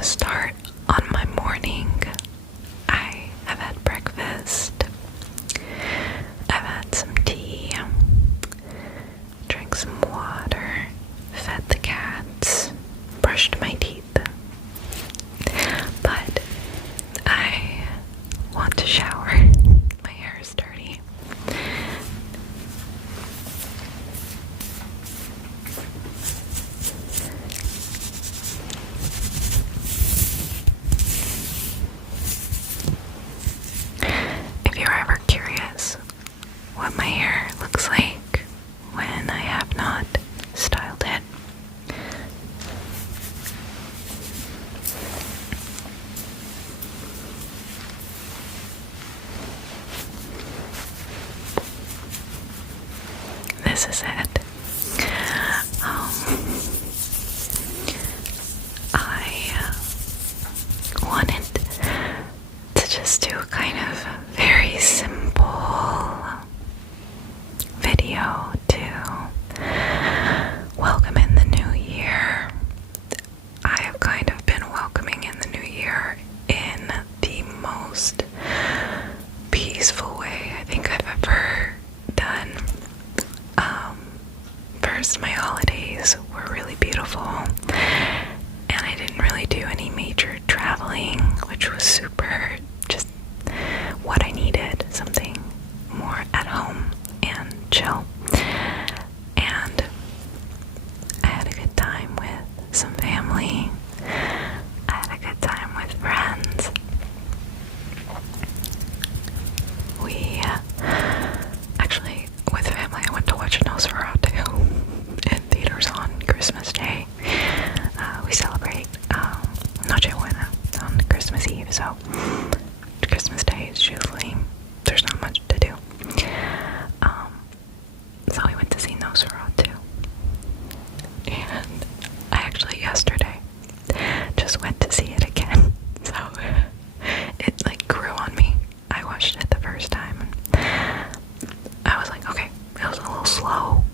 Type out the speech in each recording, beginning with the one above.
gonna start on my morning. I have had breakfast. I've had some tea, drank some water, fed the cats, brushed my teeth. But I want to shower. My hair is dirty. If you're ever curious what my hair looks like when I have not styled it, this is it. I wanted to just do a kind of very simple video to welcome in the new year. I have kind of been welcoming in the new year in the most peaceful way I think I've ever done. First, my holidays were really beautiful, and I didn't really do any major traveling, which was super just what I needed, something more at home and chill. And I had a good time with some family. I had a good time with friends. We actually, with family, I went to watch Nosferatu in theaters on Christmas Day. We celebrate Noche Buena on Christmas Eve, so Christmas Day is usually, there's not much to do. So we went to see Nosferatu. And I actually yesterday just went to see it again. So it like grew on me. I watched it the first time and I was like, okay, it was a little slow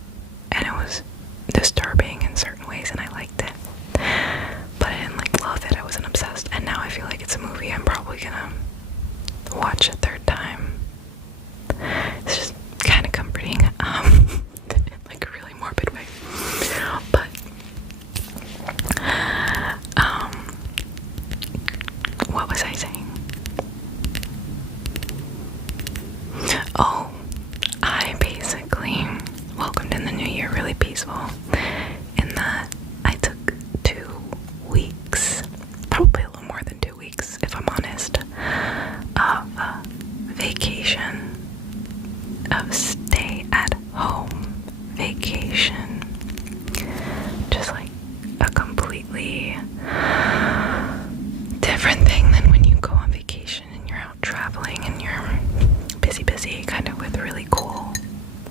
and it was disturbing in certain ways and I liked it. But I didn't like love it. I wasn't obsessed. And now I feel like it's a movie I'm probably gonna watch a third time. It's just kind of comforting, in like a really morbid way. But what was I saying? Oh, I basically welcomed in the new year really peaceful in that I took 2 weeks, probably a little more than 2 weeks if I'm honest, of vacation, of stay at home vacation. Just like a completely different thing than when you go on vacation and you're out traveling and you're busy, kind of with really cool,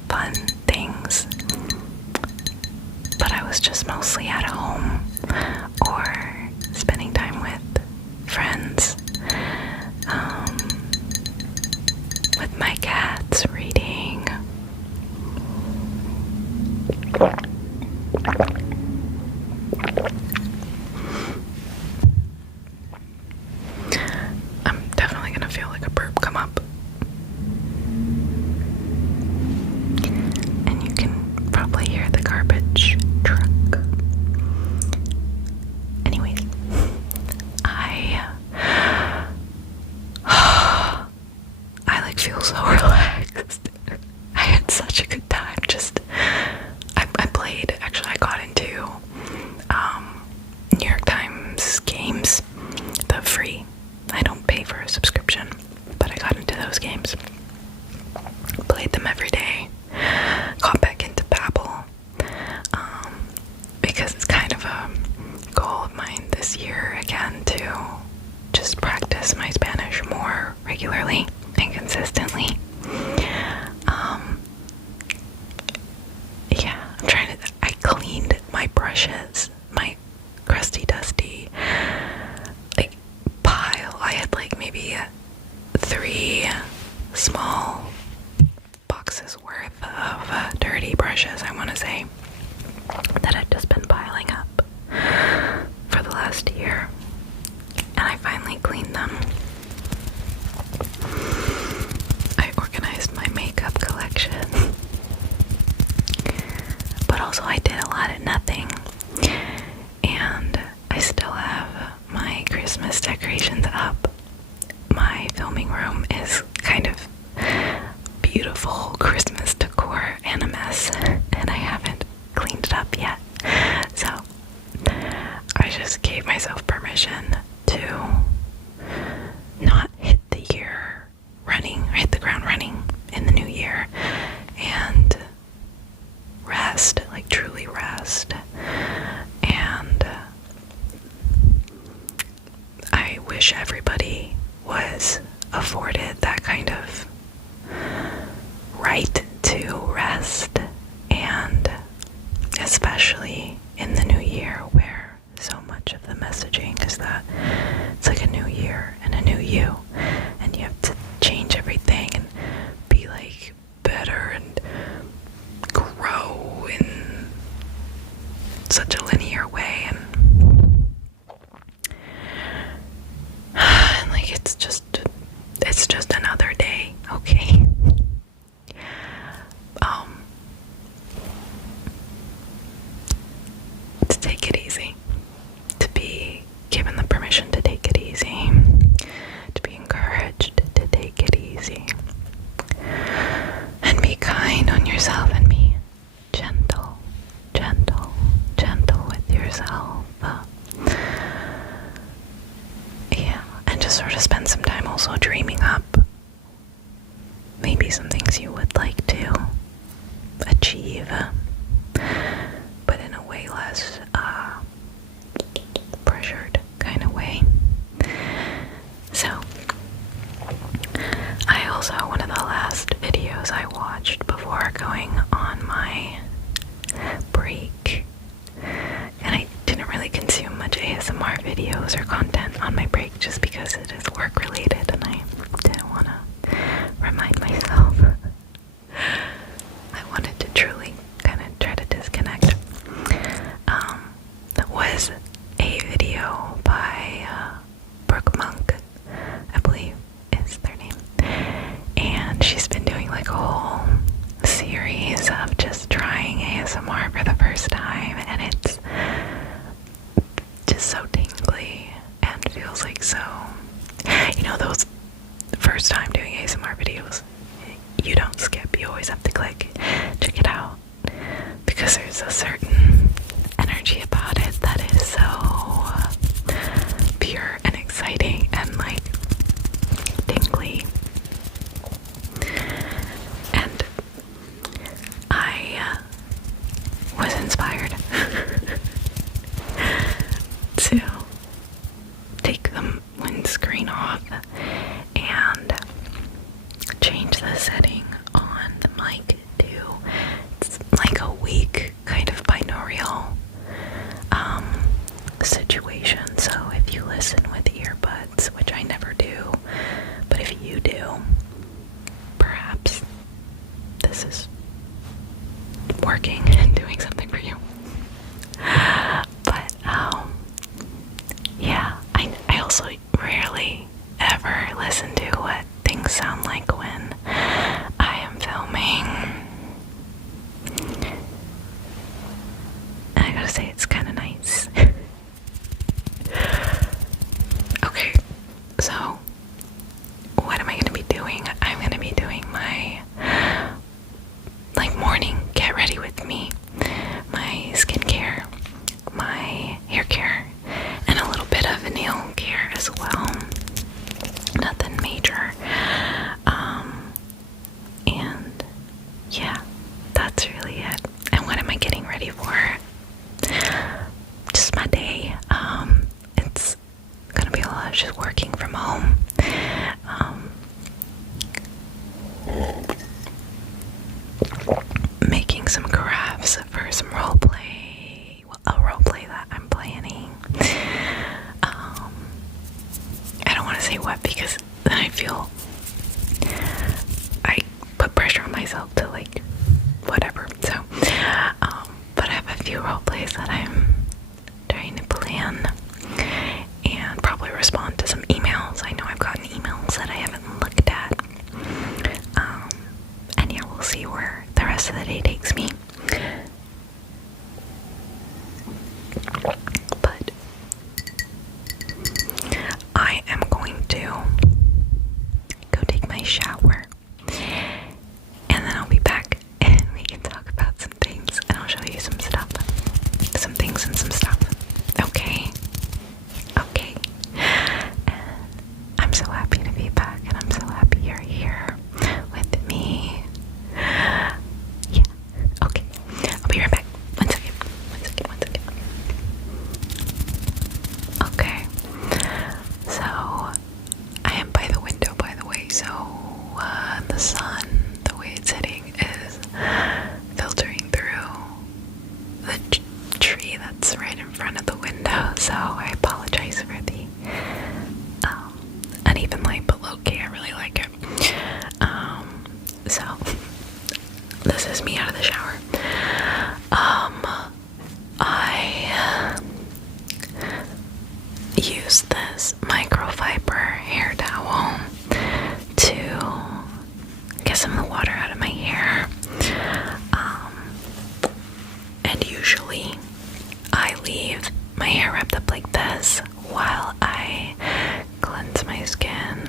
fun things. But I was just mostly at home or spending time with friends, with my cats, reading. I'm definitely gonna feel like a burp come up. And you can probably hear the garbage truck. Anyways, I like feel so relaxed. I had such a good time. I played, actually I got into New York Times games, the free. I don't pay for a subscription, but I got into those games. Played them every day. Got back into Babbel, because it's kind of a goal of mine this year again to just practice my Spanish more regularly and consistently. Yeah, I cleaned my brushes, my crusty dusty like pile. I had like maybe 3 small boxes worth of dirty brushes, I want to say, that I've just been piling up for the last year. just gave myself permission to not hit the ground running in the new year, and rest, like truly rest. And I wish everybody was afforded that kind of right to rest, and especially in the new year where so much of the messaging is that it's like a new year and a new you, and you have to change everything and be like better and grow in such a linear way, and like it's just another day, okay? To take it easy, to be given the permission to take it easy, to be encouraged to take it easy, and be kind on yourself, and be gentle with yourself. Yeah, and just sort of spend some time also dreaming up maybe some things you would like to achieve, but in a way less pressured kind of way. So, I also, one of the last videos I watched before going on my break, and I didn't really consume much ASMR videos or content on my break just because it is work related and I didn't want to remind myself. I wanted to truly kind of try to disconnect. That was a video by Brooke Monk, I believe is their name, and she's been doing like a whole series of just trying ASMR for the first time, and it's just so tingly and feels like so, you know, those first time doing ASMR videos, you don't skip, you always have to click, check it out, because there's a certain energy about it that is so pure and exciting and like tingly. And I was inspired to take the windscreen off and change the setting on the mic to, it's like a weak kind of binaural situation. So if you listen with earbuds, which I never do, but if you do, perhaps this is working and doing something for you. But yeah, I also rarely ever listen to what things sound like when I am filming. And I gotta say, it's kind of nice. Okay, so what am I gonna be doing? I'm gonna be doing my like morning get ready with me, my skincare, my hair care, and a little bit of nail care as well. Nothing major. And yeah, that's really it. And what am I getting ready for? Just my day. It's gonna be a lot of just working from home. Making some crafts for some roleplay, a roleplay that I'm planning. I don't want to say what, because then I feel I put pressure on myself to like whatever. So, but I have a few roleplays that I'm trying to plan and probably respond to some emails. I know I've gotten emails that I haven't looked at. And yeah, we'll see where the rest of the day takes me. But I am going to like this while I cleanse my skin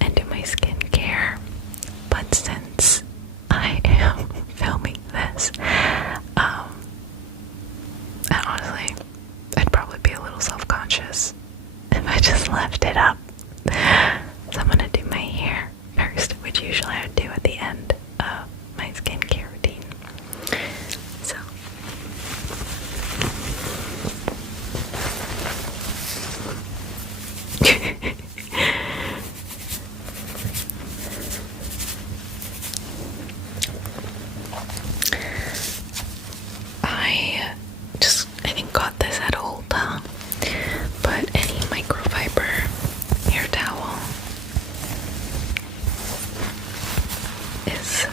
and do my skincare. But since I am filming this, and honestly, I'd probably be a little self-conscious if I just left it up. So I'm gonna do my hair first, which usually I would do at the end of my skincare routine. So I think got this at Ulta, but any microfiber hair towel is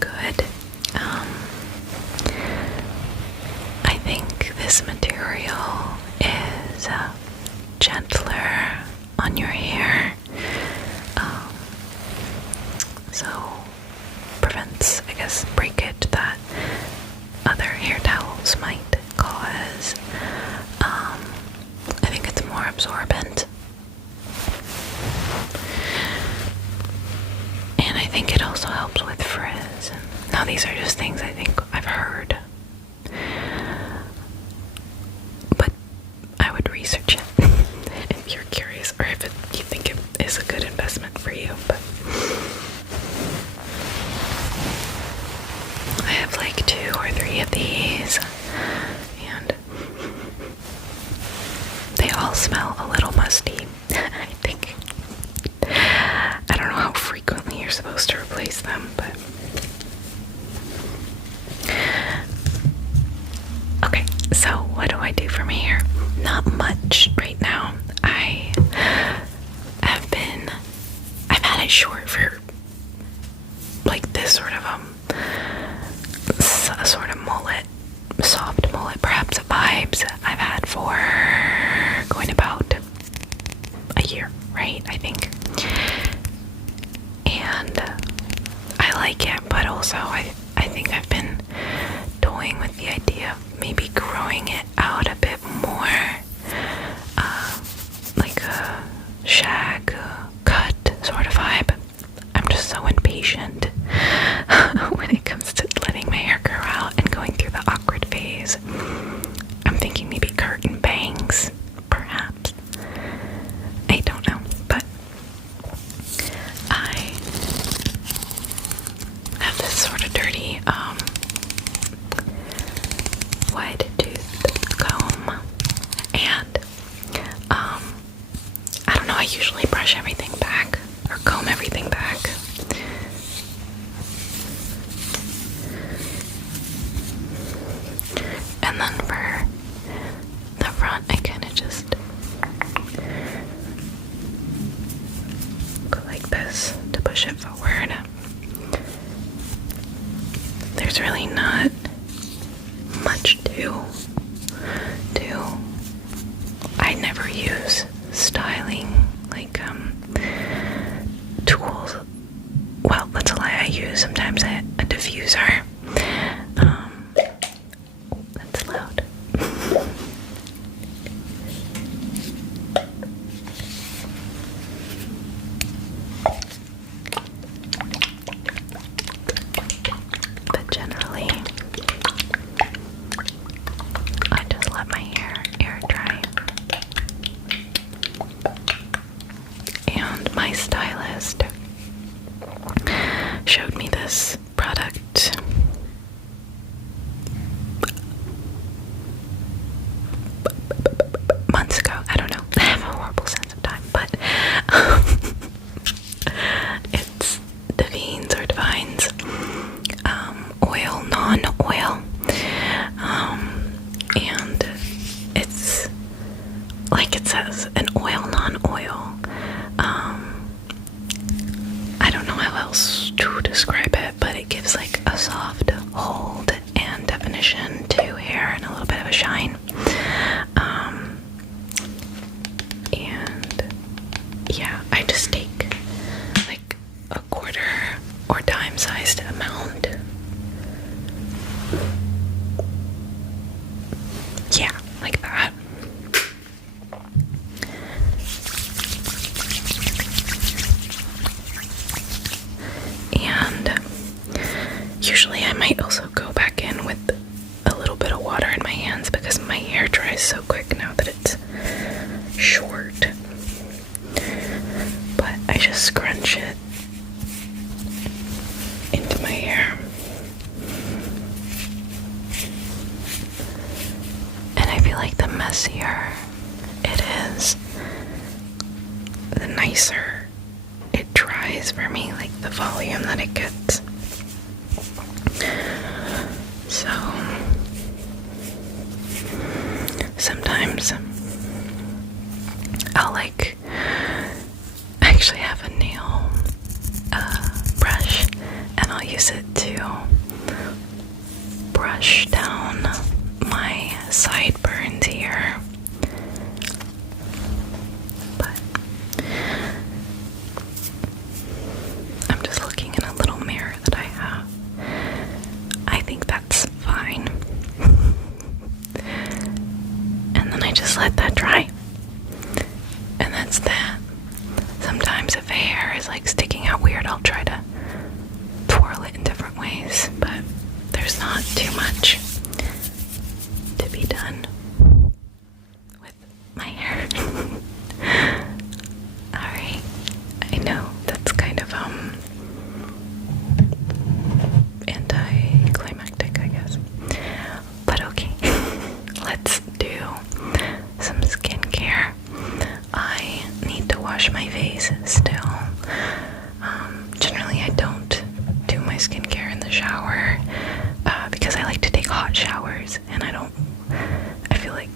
good. I think this material is gentler on your hair, so prevents, I guess, breakage that other hair towels might cause. I think it's more absorbent, and I think it also helps with frizz. Now these are just things I think I've heard, but I would research it if you're curious, or if you think it is a good investment for you. But I have like 2 or 3 of these, and they all smell a little musty. I think. I don't know how frequently you're supposed to replace them, but okay, so what do I do for my hair? Not much right now. I've had it short for like this sort of sort of mullet, soft mullet, perhaps a vibes I've had for going about a year, right? I think. And I like it, but also I think I've been toying with the idea of maybe growing it out a bit more, like a shag cut sort of vibe. I'm just so impatient when it comes to letting my hair grow out and going through the awkward phase. I'm thinking maybe curtain bangs, perhaps. I don't know, but I have this sort of dirty wide tooth comb, and I don't know, I usually brush everything back or comb everything back. And then for the front, I kind of just go like this to push it forward. There's really not much to do. I never use styling like tools. Well, that's a lie. I use sometimes a diffuser. That's loud. But generally, I just let my hair air dry. And my stylist showed me this product months ago. I don't know. I have a horrible sense of time, but it's Divine's oil, non-oil, and it's like it says, an oil, non-oil. I don't know how else to describe it, but it gives like a soft hold and definition to hair and a little bit of a shine. And yeah, I just take like a quarter or dime-sized amount yeah, like that. And usually I might also go back in with a little bit of water in my hands because my hair dries so quick now that it's short. But I just scrunch it into my hair. And I feel like the messier it is, the nicer it dries for me, like the volume that it gets. So sometimes I'll actually have a nail brush, and I'll use it to brush down my sideburns here. But I'm just looking in a little mirror that I have. I think that's fine. And then I just let that dry. And that's that. Sometimes if a hair is like sticking out weird, I'll try to twirl it in different ways, but there's not too much to be done with my hair. Alright, I know that's kind of anticlimactic, I guess, but okay. Let's do some skincare. I need to wash my face still. Generally I don't do my skincare in the shower because I like to take hot showers, and I feel like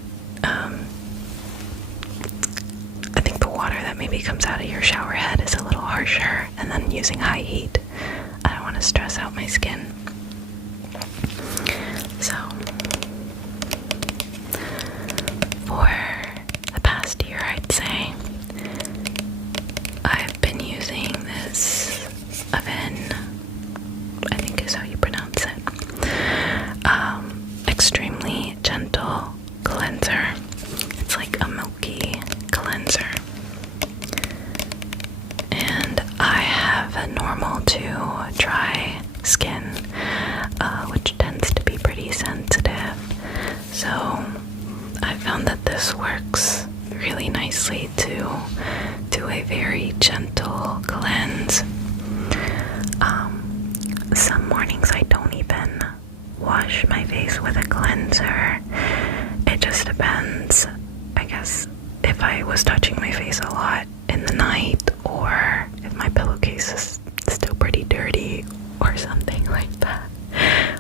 I think the water that maybe comes out of your shower head is a little harsher, and then using high heat, I don't want to stress out my skin. So for the past year, I'd say I've been using this Oven, I think is how you pronounce it, extremely gentle cleanser. It's like a milky cleanser, and I have a normal to dry skin, which tends to be pretty sensitive, so I found that this works really nicely to do a very gentle cleanse. Some mornings I don't even wash my face with a cleanser. It just depends, I guess, if I was touching my face a lot in the night, or if my pillowcase is still pretty dirty or something like that,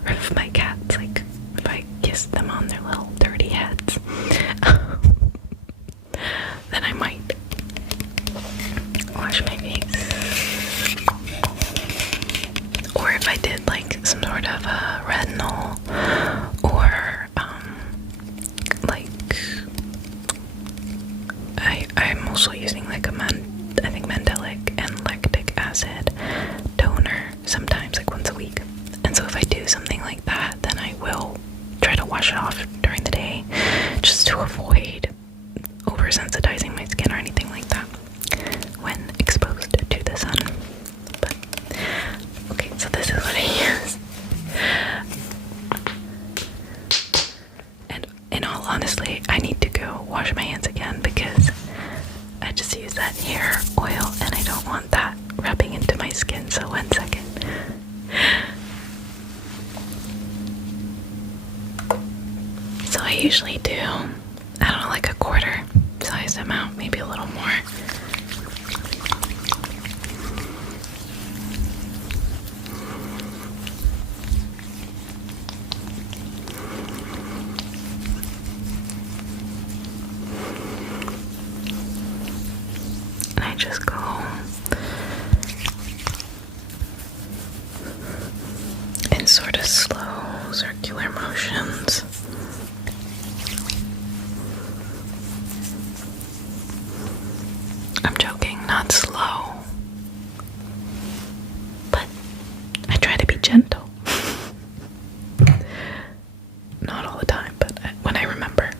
or if my cats, like, if I kiss them on their little dirty heads, then I might wash my face. Or if I did like some sort of a retinol, or like I'm also using like I think mandelic and lactic acid toner sometimes, like once a week. And so if I do something like that, then I will try to wash it off during the day, just to avoid oversensitizing my skin or anything like that when exposed to the sun. But okay, so this is what I use. And in all honesty, I need to go wash my hands again because I just used that hair oil and I don't want that rubbing into my skin. So 1 second. So I usually do, I don't know, like a quarter size amount, maybe a little more. And I just go in sort of slow circular motions. I'm joking, not slow, but I try to be gentle. Not all the time, but when I remember.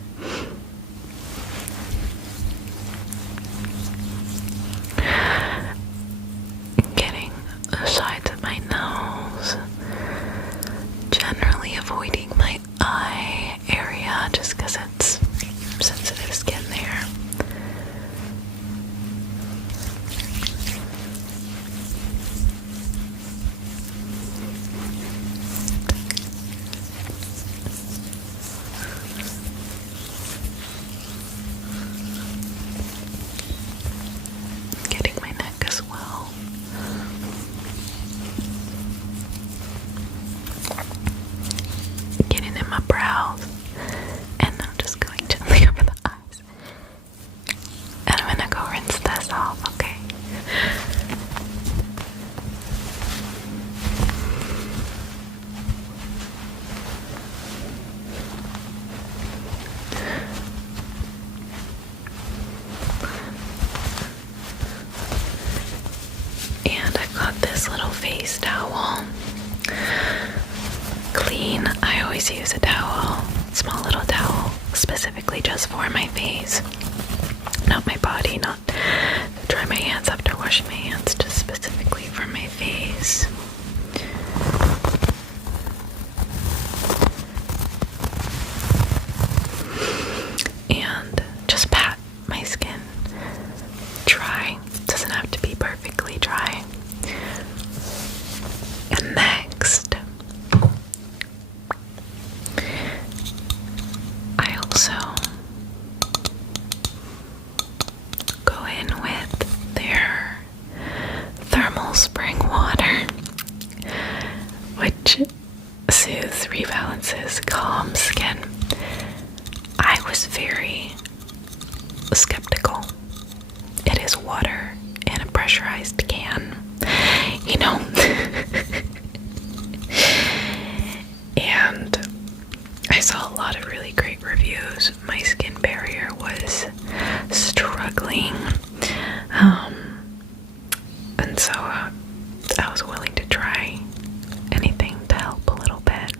face towel. Clean. I always use a towel, small little towel, specifically just for my face. Not my body, not to dry my hands after washing my hands, just specifically for my face. And just pat my skin dry. Doesn't have to be perfectly dry. And next, I also go in with their thermal spring water, which soothes, rebalances, calms skin. I was very skeptical. It is water in a pressurized can, you know. And I saw a lot of really great reviews. My skin barrier was struggling, and so I was willing to try anything to help a little bit.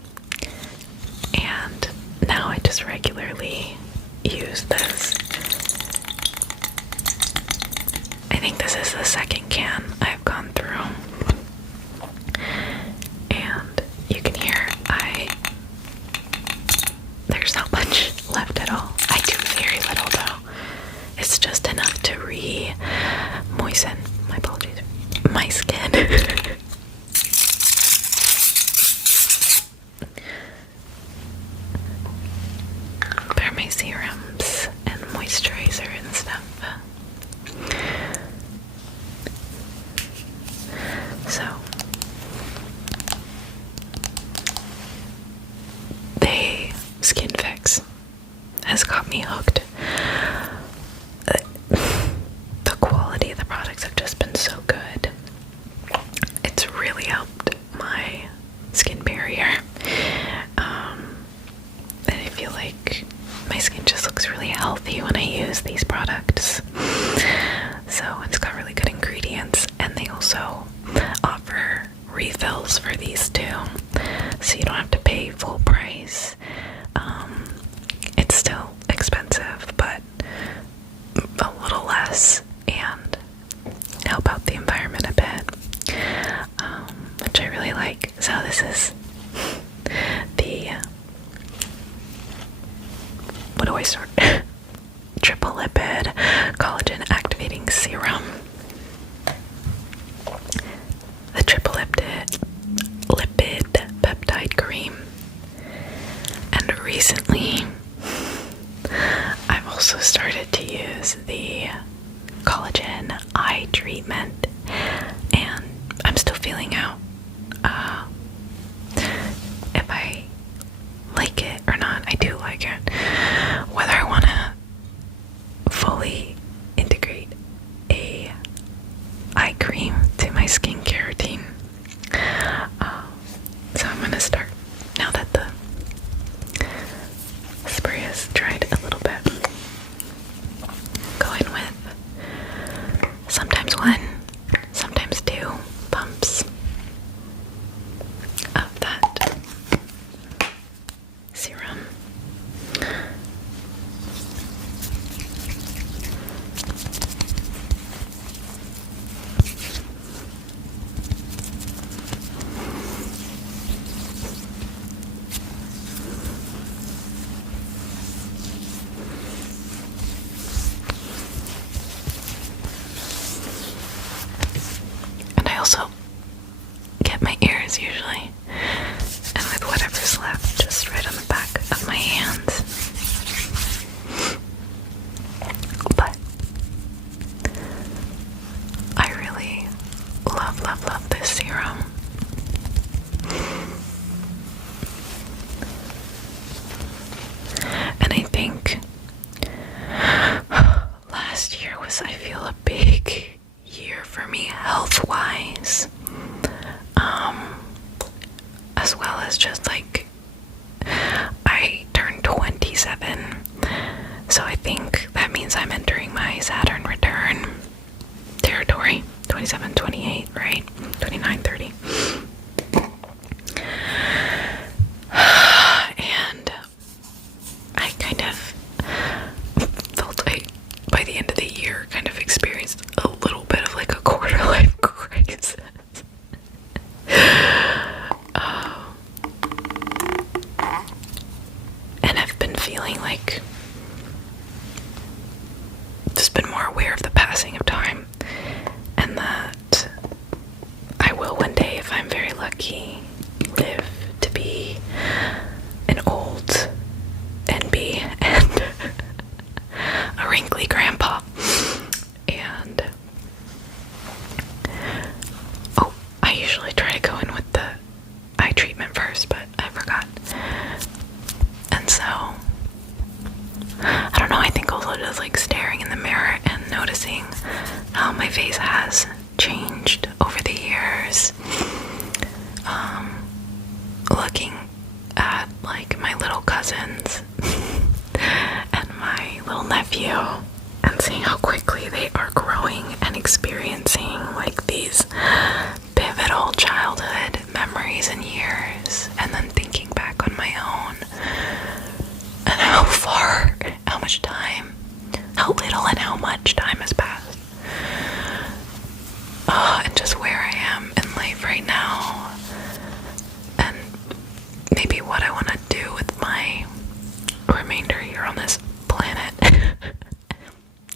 And now I just regularly use this. I think this is the second can I've gone through. And you can hear there's not much left at all. I do very little though. It's just enough to moisten, my apologies, my skin. For my serums and moisturizer and stuff. So Skin Fix has got me hooked. The quality of the products have just been so good. It's really helped my skin barrier. And I feel like my skin just looks really healthy when I use these products. So it's got really good ingredients, and they also offer refills for these too, so you don't have to pay full price. It's still expensive, but a little less, and help out the environment a bit, which I really like. So this is the what do I start? Triple lipid collagen activating serum. The triple lipid peptide cream. And recently I've also started to use the collagen eye treatment, and I'm still feeling out if I like it or not. I do like it. Whether I want to fully integrate a eye cream to my skincare routine. So I'm gonna start, now that the spray has dried a little bit, go in with sometimes one, sometimes two pumps of that serum. And I also get my ears usually, and with whatever's left, just right on the back of my hands. But I really love this serum. And I think last year was, I feel, a big year for me health-wise, as well as just like just been more aware of the passing of time, and that I will one day, if I'm very lucky, live to be an old NB and a wrinkly grandpa. And oh, I usually try to go in with the eye treatment first, but I forgot. And so I don't know, I think also just like staring in the mirror and noticing how my face has changed over the years. Looking at like my little cousins and my little nephew and seeing how quickly they are growing and experiencing like these pivotal childhood memories and years, and then thinking back on my own and how much time, how little and how much time has passed. And just where I am in life right now, and maybe what I want to do with my remainder here on this planet.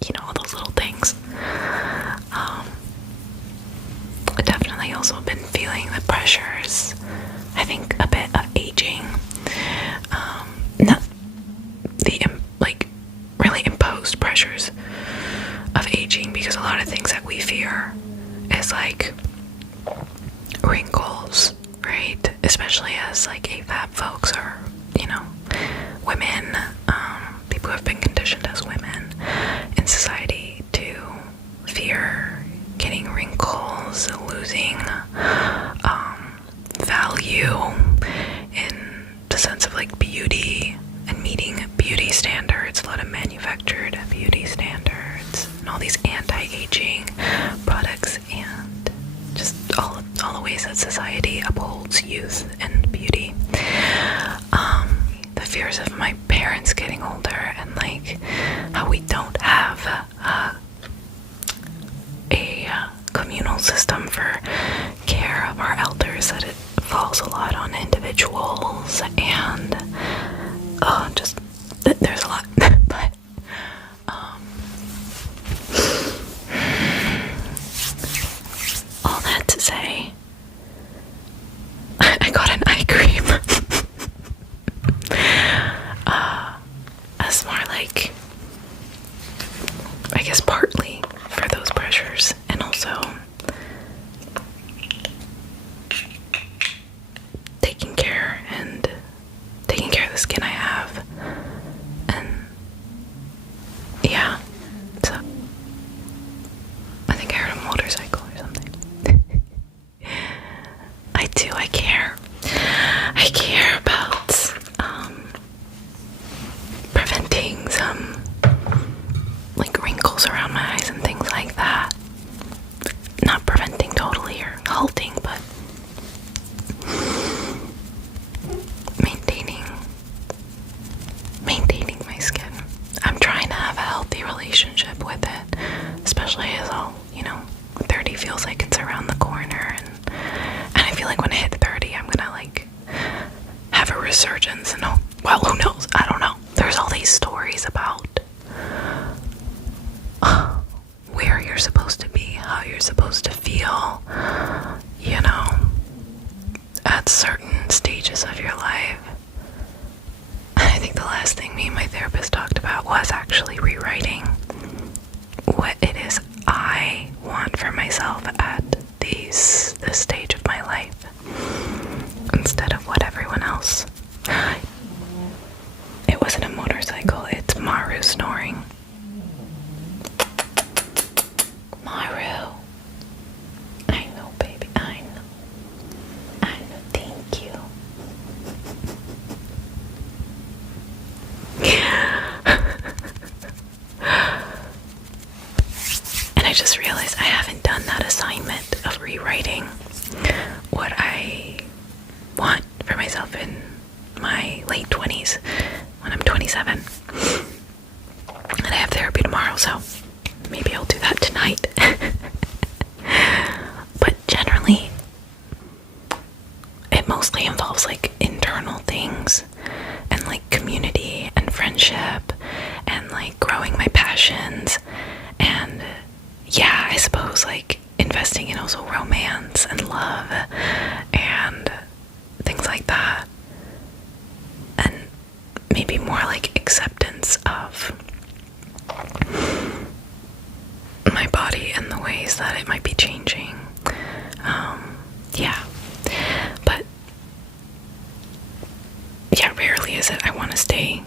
You know, all those little things. I've definitely also been feeling the pressures, I think a bit of aging. Not the like really imposed pressures of aging, because a lot of things that we fear is like wrinkles, right? Especially as like AFAB folks, or, you know, women, people who have been conditioned as women in society to fear getting wrinkles, losing value in the sense of like beauty and meeting beauty standards, a lot of manufactured beauty standards, and all these anti-aging products, and just all the ways that society upholds youth and beauty. The fears of my parents getting older, and like how we don't have a communal system for care of our elders, that it falls a lot on individuals, and just there's a lot. But all that to say, I got an eye cream. As more like, I guess partly for those pressures, and also taking care of the skin I have. And yeah, so I think I heard a motorcycle or something. I care. I care about preventing some like wrinkles around my eyes and things like that. Not preventing totally or halting, but maintaining my skin. I'm trying to have a healthy relationship with it, especially as 30 feels like it's around the corner, and I feel like when I hit 30, I'm gonna like have a resurgence, and well, who knows? I don't know. There's all these stories about where you're supposed to be, how you're supposed to feel, at certain stages of your life. I think the last thing me and my therapist talked about was actually rewriting what it is I want for myself at this stage of my life, instead of what everyone else. It wasn't a motorcycle, it's Maru snoring. Maru. I know, baby, I know, thank you. And I just realized I haven't done that assignment of rewriting what I want for myself in my late 20s, when I'm 27. And I have therapy tomorrow, so maybe I'll do that tonight. But generally, it mostly involves like internal things, and like community and friendship, and like growing my passions, yeah, I suppose like investing in also romance and love and things like that, and maybe more like acceptance of my body and the ways that it might be changing. Yeah, but yeah, rarely is it I want to stay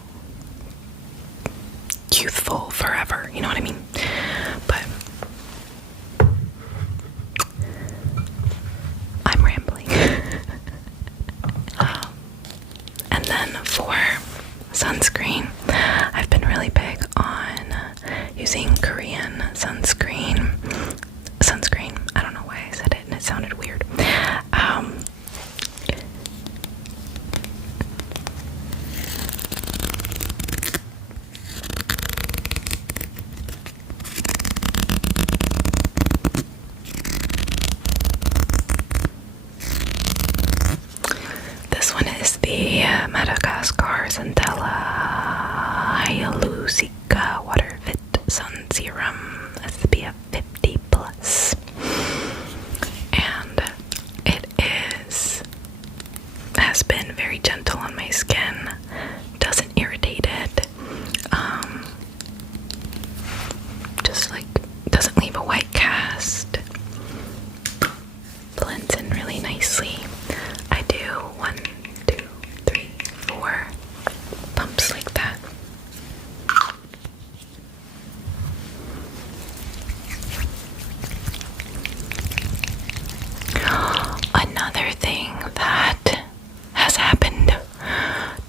youthful forever, you know what I mean? But I'm rambling. And then for sunscreen, I've been really big on using Korean sunscreen. I don't know why I said it and it sounded weird. This one is the Madagascar Centella Hyaluronic Water Fit Sun Serum SPF 50 plus, and it has been very gentle on my skin, doesn't irritate it, just like doesn't leave a white cast, blends in really nicely. I do 1, 2, 3, 4 pumps like that. Another thing that has happened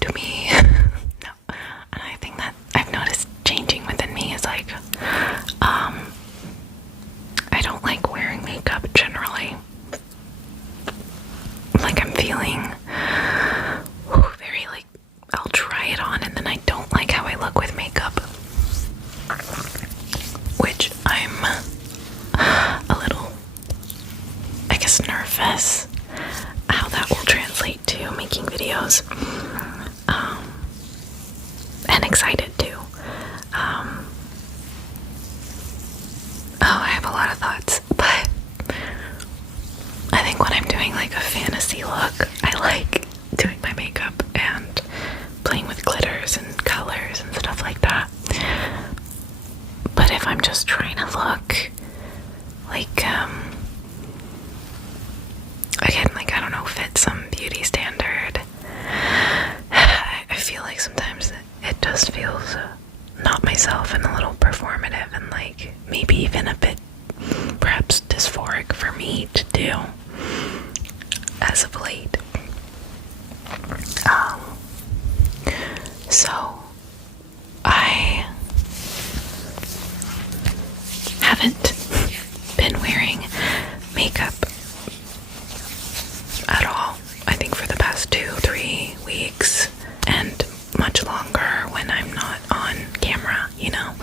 to me, no, and I think that I've noticed changing within me is like, I don't like wearing makeup generally. Like I'm feeling very like, I'll try it on and then I don't like how I look with makeup, which I'm a little, I guess, nervous how that will translate to making videos, and excited too. I have a lot of thoughts, but I think when I'm doing like a fantasy look, I like doing my makeup and playing with glitters and colors and stuff like that. But if I'm just trying to look like, again, like, I don't know, fit some beauty standard, I feel like sometimes it just feels not myself and a little performative and like maybe even a bit perhaps dysphoric for me to do as of late. So I haven't been wearing makeup at all, I think, for the past 2-3 weeks, and much longer when I'm not on camera, you know,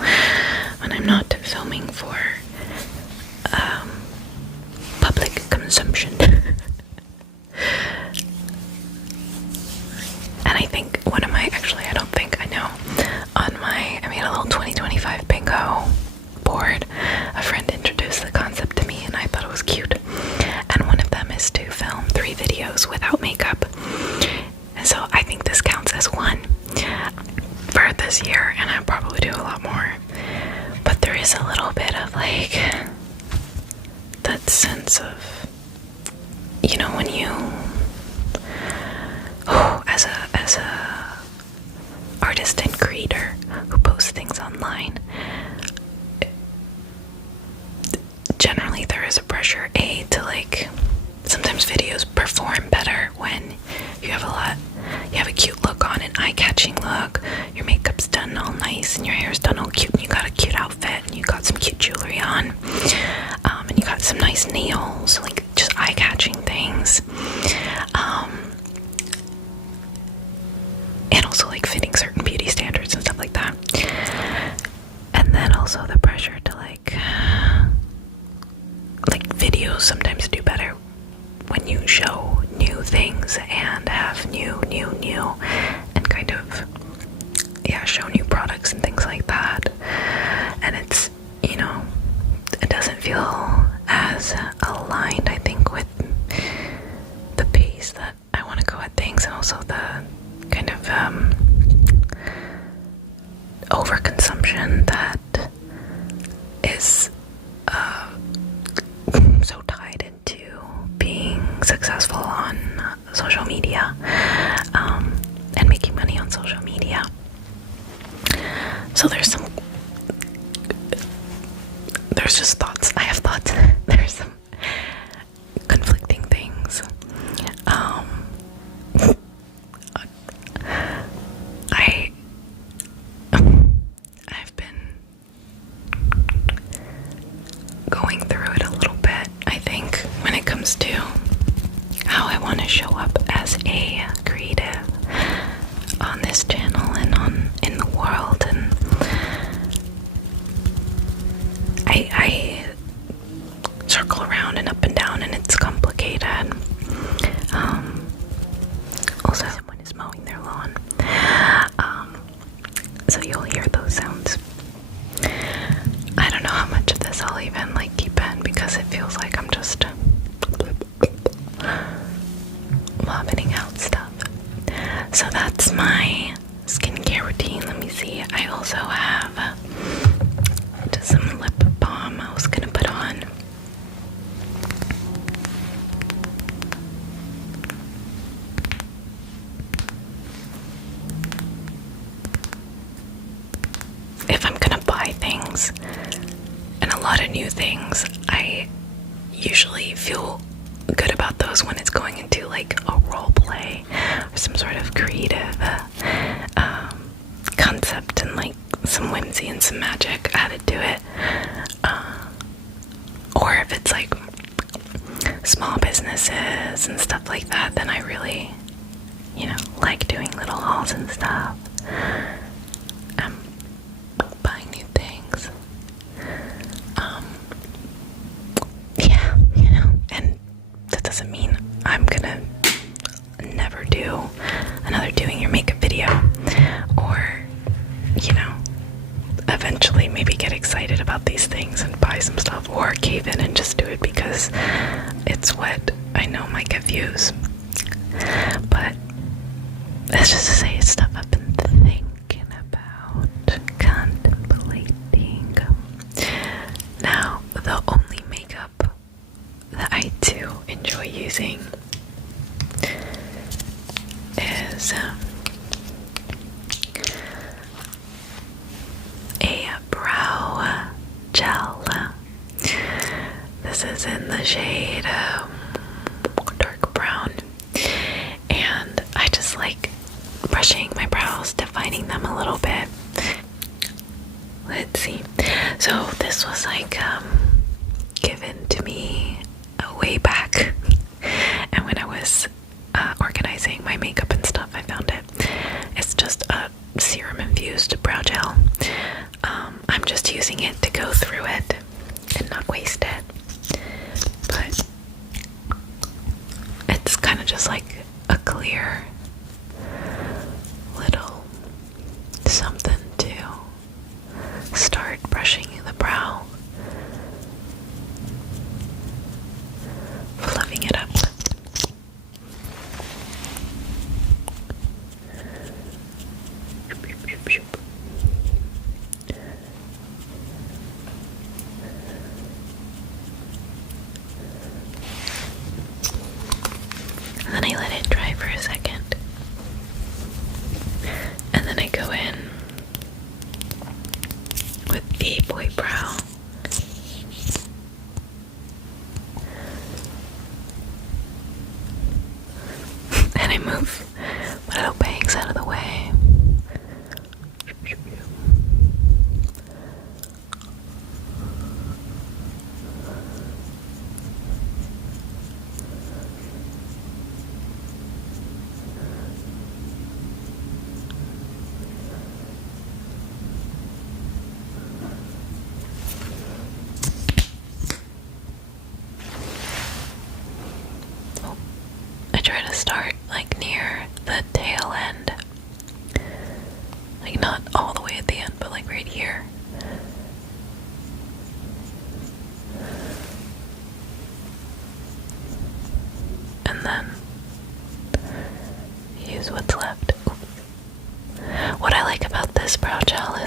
when I'm not filming for public consumption. And I think one of my, actually I don't think I know, on my, I made a little 2025 bingo board. A friend introduced the concept to me and I thought it was cute. And one of them is to film 3 videos without makeup. And so I think this counts as one for this year, and I'll probably do a lot more. But there is a little bit of like that sense of, you know, when you, as a artist and creator who posts things online, generally there is a pressure to like, sometimes videos perform better when you have a cute look on, an eye-catching look, your makeup's done all nice and your hair's done all cute and you got a cute outfit and you got some cute jewelry on, and you got some nice nails, like just eye-catching things, and also like fitting certain beauty standards and stuff like that. And then also the pressure to like videos sometimes do better when you show new things and have new and kind of, yeah, show new products and things like that. And it's, you know, it doesn't overconsumption that is so tied into being successful on social media, and making money on social media. So there's just thoughts. I have thoughts. There's some conflicting things. I've been going through it a little bit, I think, when it comes to how I want to show up as a creative on this channel and in the world. And I circle around and up and down, and it's complicated. Also, someone is mowing their lawn, so you'll hear those sounds. I don't know how much of this I'll even keep in, because it feels like I'm just vomiting out stuff. So that's my skincare routine. Let me see. I also have just some lip balm I was gonna put on. If I'm gonna buy things, and a lot of new things, I usually feel good about those when it's going into a role play or some sort of creative concept, and some whimsy and some magic added to it. Or if it's small businesses and stuff like that, then I really, like doing little hauls and stuff. Buying new things. Yeah, and that doesn't mean I'm gonna never do another doing your makeup video, or eventually maybe get excited about these things and buy some stuff, or cave in and just do it because it's what I know might get views. But that's just to say, it's stuff I've been thinking about, contemplating. Now, the only makeup that I do enjoy using is a brow gel. This is in the shade dark brown, and I just like brushing my brows, defining them a little bit. Let's see. So this was given to me way back, and when I was organizing my makeup and stuff, I found it. It's just a serum infused brow gel. I'm just using it to go through it and not waste it, but it's kind of just like a clear little something to start brushing the brow, fluffing it up. And then I let it dry for a second, and then I go in with the boy brow. And I move my little bangs out of the way.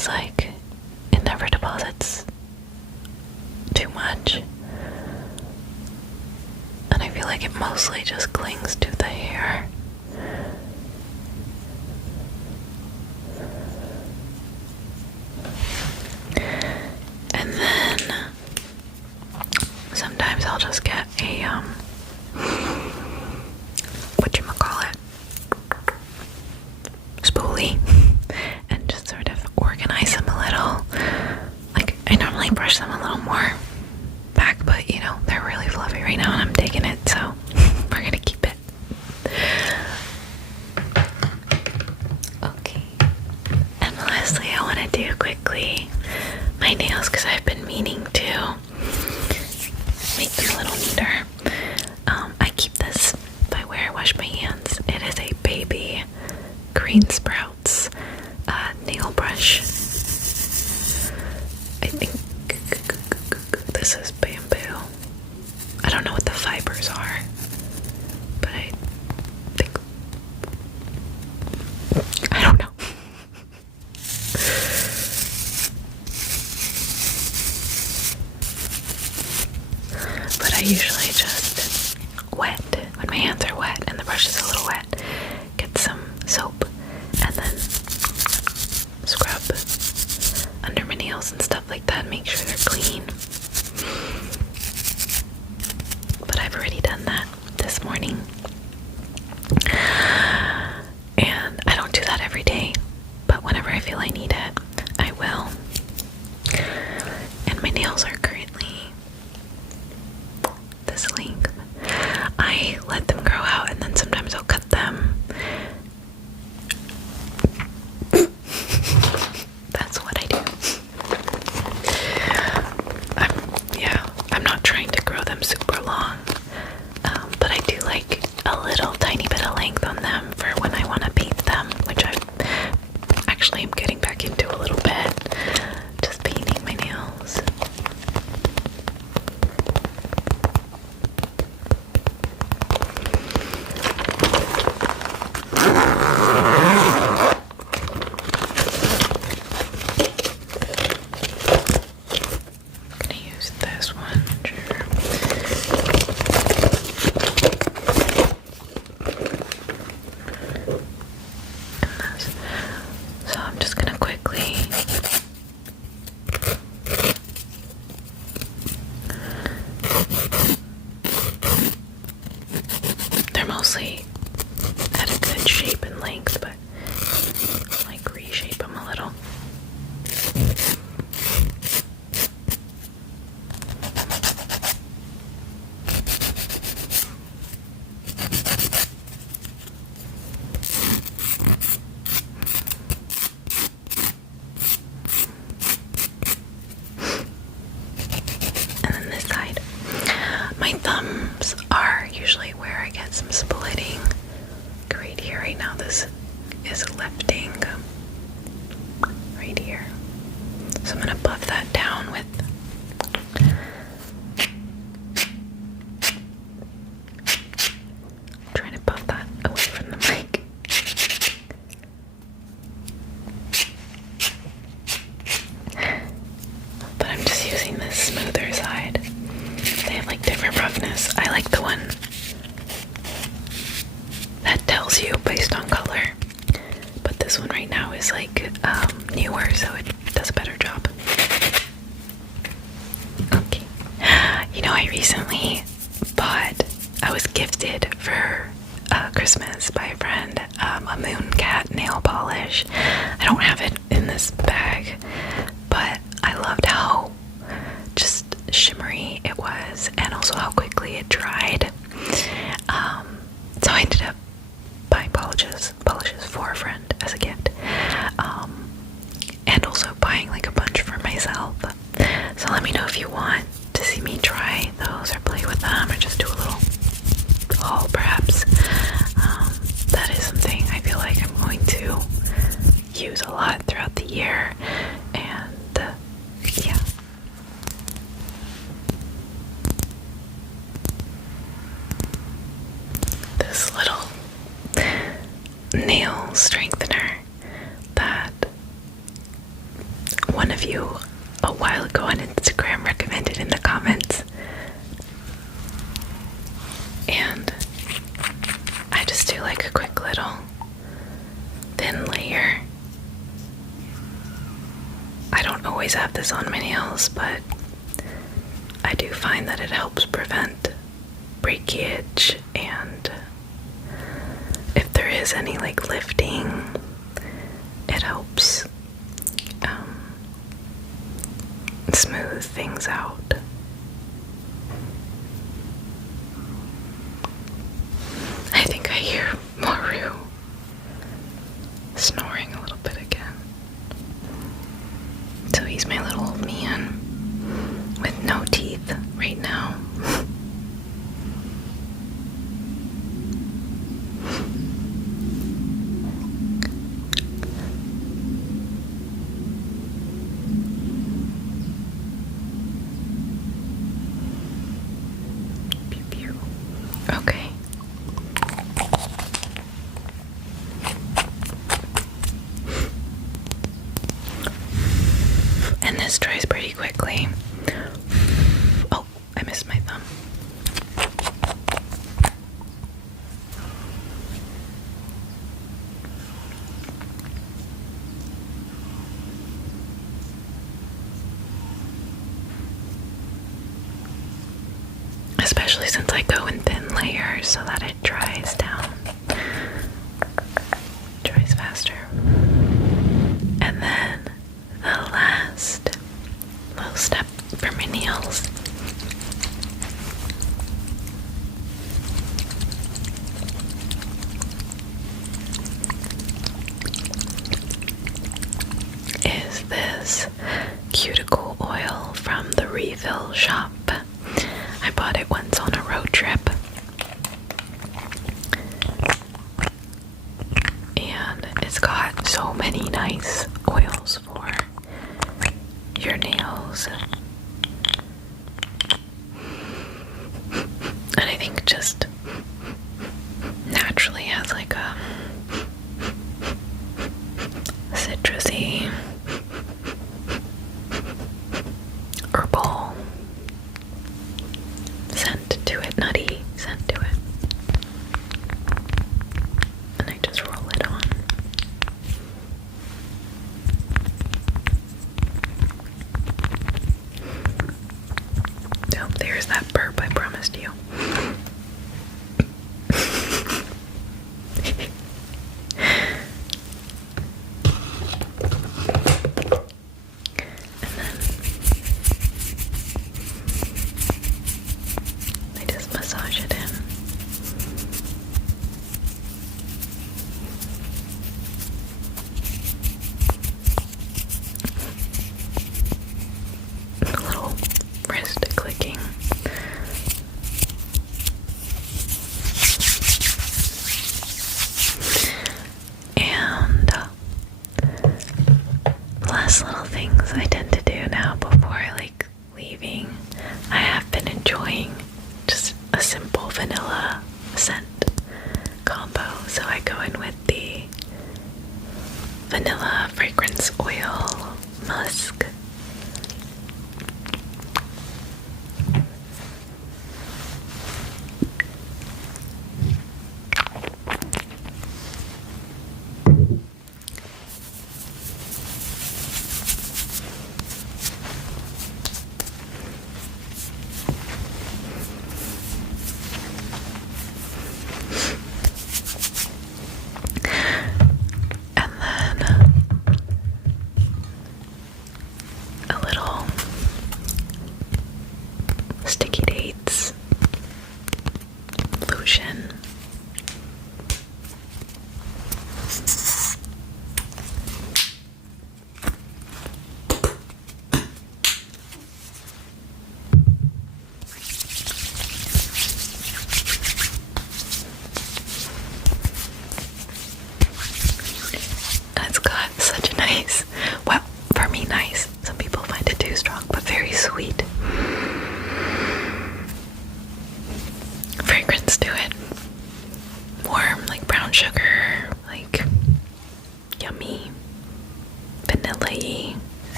because like it never deposits too much, and I feel like it mostly just clings to the hair. And then sometimes I'll just get a whatchamacallit, spoolie, and just sort of organize them a little. Like, I normally brush them a little more back, but you know, they're really fluffy right now and I'm digging it, so we're gonna keep it. Okay. And lastly, I want to do quickly my nails, because I've been meaning to make them a little neater. I keep this by where I wash my hands. It is a baby green sprouts nail brush. I think this is bamboo. I don't know what the fibers are, but I think, I don't know. But I usually just wet, when my hands are wet and the brush is a little wet, get some soap and then scrub under my nails and stuff like that, make sure they're clean. But I've already done that this morning. And I don't do that every day, but whenever I feel I need it, I will. And my nails are currently this length. I let them grow out and then sometimes I'll cut them. That's what I do. I'm not trying to grow them super long, but I do like a little tiny bit of length on them for when I want to paint them, which I actually am getting back into a little bit, just painting my nails. I'm gonna use this one, sure. So I'm just gonna quickly they're mostly at a good shape and length, but like reshape them a little. And then this side. My thumbs are usually where I get some splitting. Right here, right now, this is lifting right here. So I'm gonna buff that down with trying to buff that away from the mic. But I'm just using this smoother side. They have like different roughness. I like the one that tells you based on color, but this one right now is like newer, so it does a better job. Okay. You know, I recently I was gifted for Christmas by a friend a moon cat nail polish. I don't have it in this bag, but I loved how just shimmery it was and also how quickly it dried. So I ended up buying polishes for a friend as a gift, and also buying like a bunch for myself. So let me know if you want to see me try those or play with them or just do a little haul perhaps. That is something I feel like I'm going to use a lot throughout the year, and yeah. This little nail strengthener that one of you a while ago on Instagram recommended in the comments. And I just do like a quick little thin layer. I don't always have this on my nails, but I do find that it helps prevent breakage, and if there is any like lifting, it helps smooth things out. I think I hear Maru snoring a little bit again. So he's my little old man with no teeth right now. Pew pew. Okay. And this dries pretty quickly. Oh, I missed my thumb. Especially since I go in thin layers so that it dries down. Dries faster. And then the last little step for my nails is this cuticle oil from the refill shop. I bought it once on a road trip, and it's got so many nice oils for your nails, and I think just naturally has like a citrusy, herbal scent to it, nutty scent to it. And I just roll it on. Oh, there's that burp I promised you. And then I just massage it in. A little wrist clicking.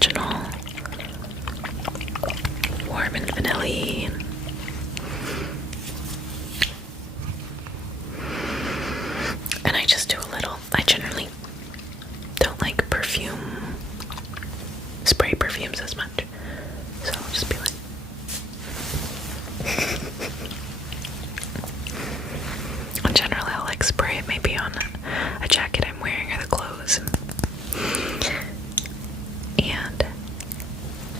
vaginal, warm and vanilla-y. And I just do a little. I generally don't like spray perfumes as much. So I'll just be like. In general, I'll like spray it maybe on a jacket I'm wearing or the clothes. And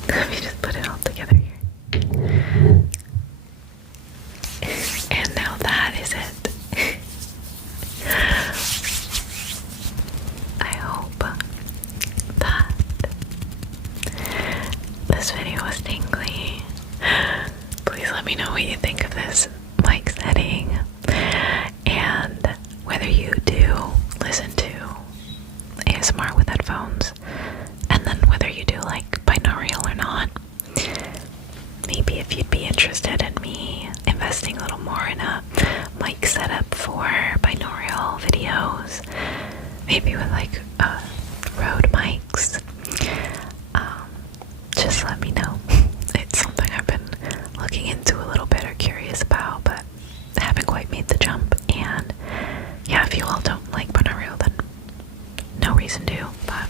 let me just put it all together here. And now that is it. I hope that this video was tingly. Please let me know what you think of this mic setting and whether you do listen to ASMR with headphones, and then whether you do like binaural or not. Maybe if you'd be interested in me investing a little more in a mic setup for binaural videos, maybe with like Rode mics, just let me know. It's something I've been looking into a little bit or curious about, but haven't quite made the jump. And yeah, if you all don't like binaural, then no reason to, but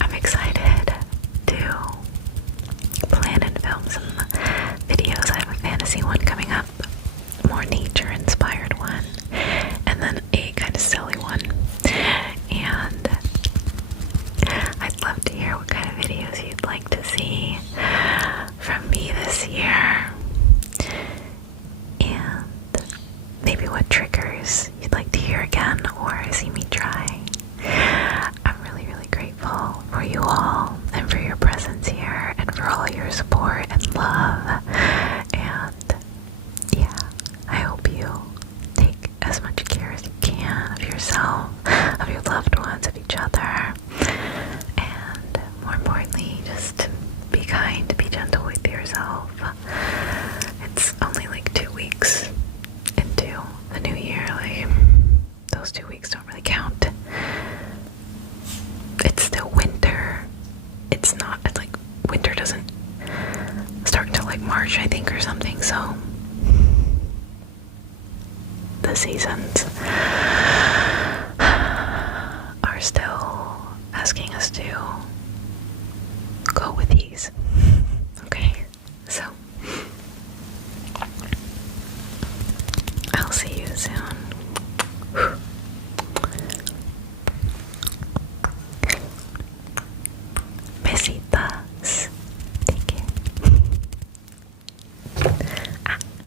I'm excited to plan and film some videos. I have a fantasy one coming up, more nature inspired one, and then a kind of silly one. And I'd love to hear what kind of videos you'd like to see from me this year, and maybe what triggers you'd like to hear again or see me try. I'm really, really grateful for you all and for your presence here and for all your support and love